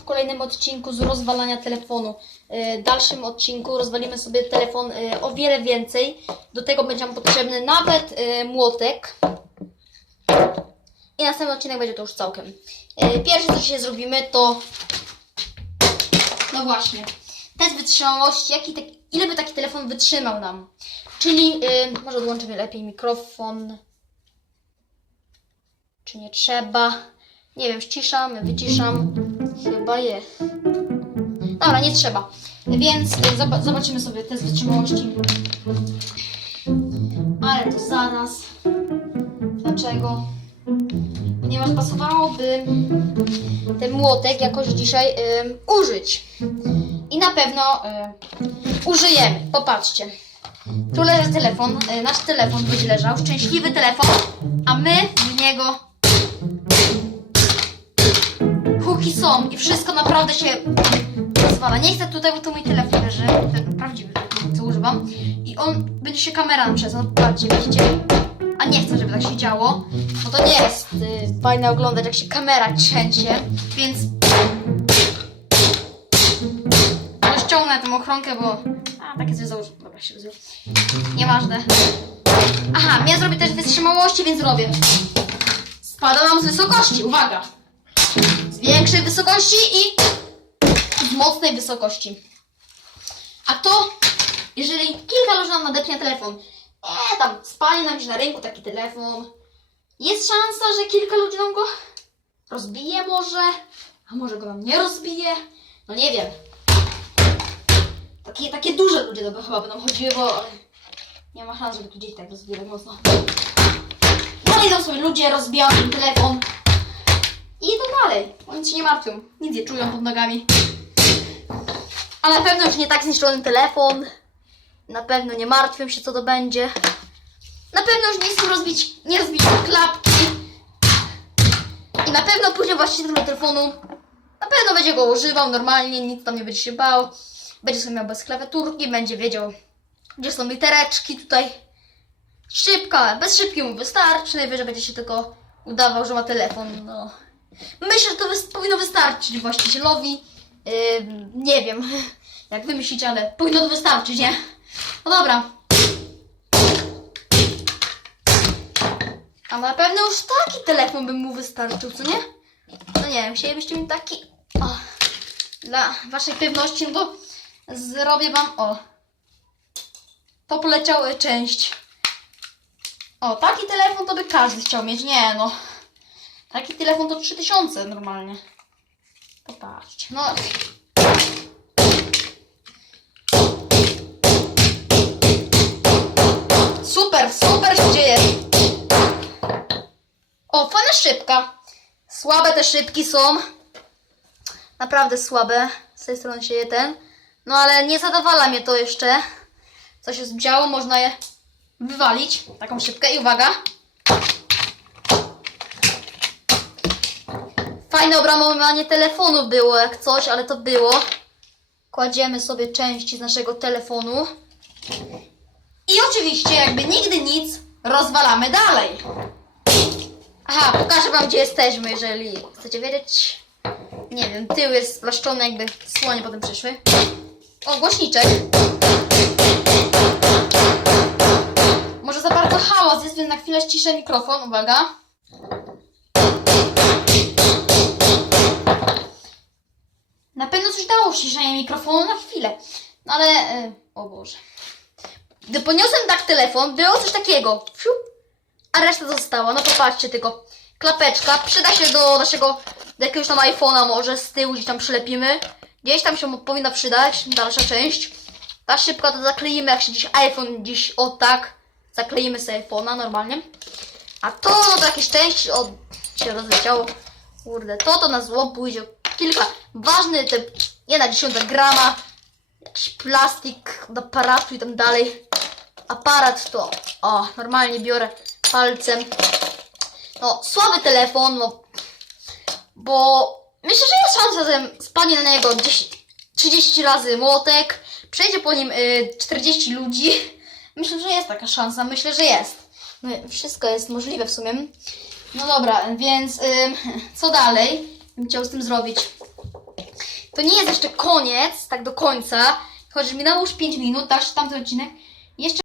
w kolejnym odcinku z rozwalania telefonu. Y, W dalszym odcinku rozwalimy sobie telefon y, o wiele więcej. Do tego będzie nam potrzebny nawet y, młotek. I następny odcinek będzie to już całkiem. Pierwsze co dzisiaj zrobimy to... No właśnie. Test wytrzymałości. Jaki tak, ile by taki telefon wytrzymał nam? Czyli... może odłączymy lepiej mikrofon. Czy nie trzeba? Nie wiem, ściszam, wyciszam. Chyba je. Dobra, nie trzeba. Więc y, zob- zobaczymy sobie test wytrzymałości. Ale to zaraz. Dlaczego? Ponieważ pasowałoby ten młotek jakoś dzisiaj ym, użyć. I na pewno y, użyjemy. Popatrzcie. Tu leży telefon, y, nasz telefon będzie leżał, szczęśliwy telefon, a my w niego są i wszystko naprawdę się rozwala. Nie chcę tutaj, bo tu mój telefon leży, ten prawdziwy, co używam i on, będzie się kamera nam przez, no patrzcie, widzicie? A nie chcę, żeby tak się działo, bo to nie jest y, fajne oglądać, jak się kamera trzęsie, więc może ściągnę tę ochronkę, bo... A, takie coś założę. Dobra, się rozumie. Nieważne. Aha, miałem zrobić też wytrzymałości, więc robię. Spada nam z wysokości, uwaga. Większej wysokości i z mocnej wysokości. A to, jeżeli kilka ludzi nam nadepnie telefon, e, tam spadnie nam gdzieś na rynku taki telefon, jest szansa, że kilka ludzi nam go rozbije może, a może go nam nie rozbije, no nie wiem. Takie, takie duże ludzie to chyba będą chodziły, bo nie ma szans, żeby tu dzieci tak rozbili tak mocno. No idą sobie ludzie, rozbijają im telefon i idą dalej. Oni się nie martwią, nic nie czują pod nogami. A na pewno już nie tak zniszczony telefon. Na pewno nie martwią się, co to będzie. Na pewno już nie chcą rozbić, nie rozbić klapki. I na pewno później właściciel tego telefonu na pewno będzie go używał normalnie, nic tam nie będzie się bał. Będzie sobie miał bez klawiaturki, będzie wiedział, gdzie są litereczki tutaj. Szybka, bez szybki mu wystarczy, najwyżej będzie się tylko udawał, że ma telefon. No. Myślę, że to powinno wystarczyć właścicielowi. Yy, nie wiem, jak wy myślicie, ale powinno to wystarczyć, nie? No dobra. A na pewno już taki telefon by mu wystarczył, co nie? No nie wiem, chcielibyście mi taki... O, dla waszej pewności, no to zrobię wam... O. To poleciała część. O, taki telefon to by każdy chciał mieć. Nie no. Taki telefon to 3000 normalnie. Popatrzcie. No. Super, super się dzieje. O, fajna szybka. Słabe te szybki są. Naprawdę słabe. Z tej strony się je ten. No ale nie zadowala mnie to jeszcze. Co się zdziało, można je wywalić. Taką szybkę i uwaga. Fajne obramowanie telefonu było jak coś, ale to było. Kładziemy sobie części z naszego telefonu. I oczywiście, jakby nigdy nic, rozwalamy dalej. Aha, pokażę wam, gdzie jesteśmy, jeżeli chcecie wiedzieć. Nie wiem, tył jest splaszczony, jakby słonie potem przyszły. O, głośniczek. Może za bardzo hałas jest, więc na chwilę ściszę mikrofon. Uwaga. Na ściszenie mikrofonu na chwilę. No ale... e, o Boże. Gdy poniosłem tak telefon, było coś takiego. Fiu, a reszta została. No popatrzcie tylko. Klapeczka przyda się do naszego, do jakiegoś tam iPhone'a może z tyłu gdzieś tam przylepimy. Gdzieś tam się powinna przydać, dalsza część. Ta szybka to zakleimy, jak się gdzieś iPhone gdzieś o tak, zakleimy sobie iPhone'a normalnie. A to, no to jakieś części, o, się rozleciało. Kurde, to to na zło pójdzie. Kilka, ważny, te, jedna dziesiąta grama, jakiś plastik do aparatu i tam dalej. Aparat to, o, normalnie biorę palcem. No, słaby telefon, no, bo myślę, że jest szansa, że spadnie na niego 10, 30 razy młotek, przejdzie po nim y, 40 ludzi. Myślę, że jest taka szansa, myślę, że jest. No, wszystko jest możliwe w sumie. No dobra, więc ym, co dalej bym chciał z tym zrobić? To nie jest jeszcze koniec, tak do końca. Chociaż minęło już 5 minut, dasz tamten odcinek. Jeszcze